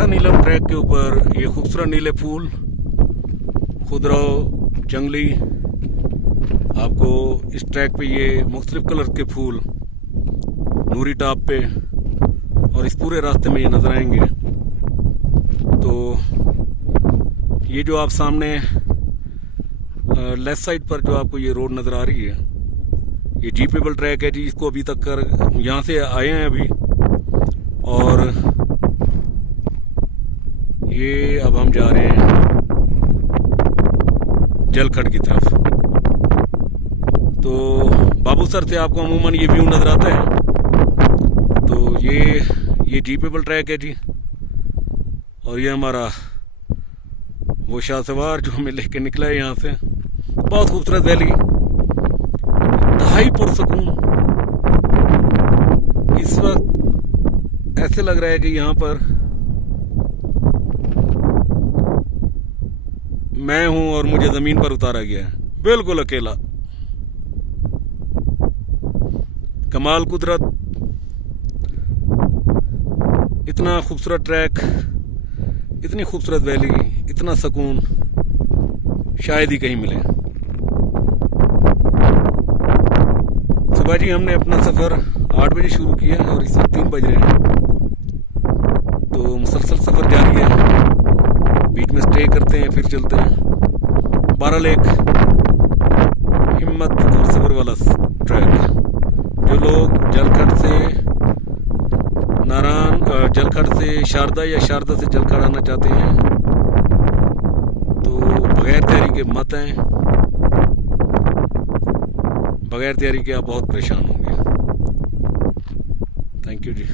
राधा नीलम track के ऊपर ये खूबसूरत नीले फूल, खुदराव जंगली, आपको इस ट्रैक पे ये मुख्तलिफ कलर के फूल नूरी टॉप पे और इस पूरे रास्ते में ये नजर आएंगे। तो ये जो आप सामने लेफ्ट साइड पर जो आपको ये रोड नजर आ रही है, ये जीपेबल ट्रैक है जी। इसको अभी तक कर यहाँ से आए हैं अभी, और ये अब हम जा रहे हैं जलखड़ की तरफ। तो बाबूसर से आपको अमूमन ये व्यू नजर आता है। तो ये जीपेबल ट्रैक है जी, और ये हमारा वो शाहसवार जो हमें लेके निकला है यहाँ से। बहुत खूबसूरत वैली, इंतहाई पुरसकून। इस वक्त ऐसे लग रहा है कि यहाँ पर मैं हूं और मुझे जमीन पर उतारा गया है, बिल्कुल अकेला। कमाल कुदरत, इतना खूबसूरत ट्रैक, इतनी खूबसूरत वैली, इतना सुकून शायद ही कहीं मिले। सुबह जी हमने अपना सफर 8 बजे शुरू किया और इस वक्त 3 बज रहे हैं। तो मुसलसल सफर जारी है, बीच में स्टे करते हैं फिर चलते हैं। 12 लेक, हिम्मत और सबर वाला ट्रैक। जो लोग जलखड़ से शारदा या शारदा से जलखड़ आना चाहते हैं तो बगैर तैयारी के मत आए। बगैर तैयारी के आप बहुत परेशान होंगे। Thank you ji.